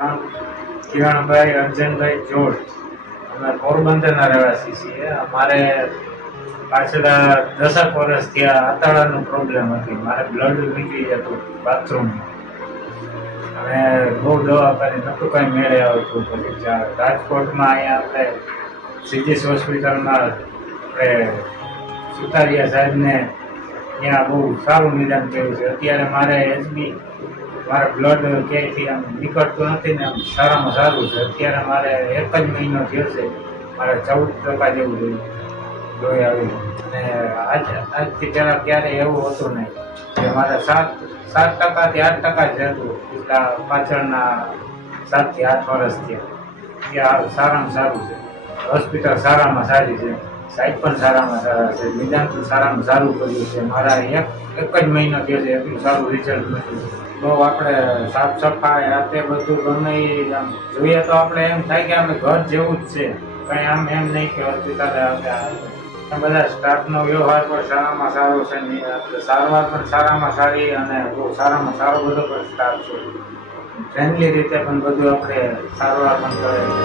નામ કિરણભાઈ અર્જનભાઈ જોડ. અમે પોરબંદરના રહેવાસી છીએ. અમારે પાછલા 10 વર્ષ થયા આંતરડાનો પ્રોબ્લેમ હતી. મારે બ્લડ નીકળી જતું બાથરૂમમાં. અને બહુ દવા કરી નતું કઈ મેળે આવતું. પછી રાજકોટમાં અહીંયા આપણે સીજીસ હોસ્પિટલમાં આપણે સુતારિયા સાહેબને ત્યાં બહુ સારું નિદાન કર્યું છે. અત્યારે મારે એચબી મારે બ્લડ ક્યાંયથી આમ નીકળતું નથી ને આમ સારામાં સારું છે. અત્યારે મારે 1 જ મહિનો થયો છે, મારે 14% જેવું લોહી આવ્યું. અને આજથી પહેલાં ક્યારેય એવું હતું નહીં કે મારે 7% થી 8% જ હતું એટલા પાછળના 7 થી 8 વર્ષ થયા. ત્યાં સારામાં સારું છે. હોસ્પિટલ સારામાં સારી છે, સાહેબ પણ સારામાં સારા છે, નિદાન પણ સારામાં સારું કર્યું છે. મારા એક જ મહિનો થયો છે, એટલું સારું રિઝલ્ટ મળ્યું છે. બહુ આપણે સાફ સફાઈ હાથે બધું ગમે આમ જોઈએ તો આપણે એમ થાય કે અમે ઘર જેવું જ છે. કંઈ આમ એમ નહીં કે હોસ્પિટલે આપણે બધા સ્ટાફનો વ્યવહાર પણ સારામાં સારો છે ને આપણે સારવાર પણ સારામાં સારી અને બહુ સારામાં સારો બધો પણ સ્ટાફ છે. ફ્રેન્ડલી રીતે પણ બધું આપણે સારવાર પણ કરે છે.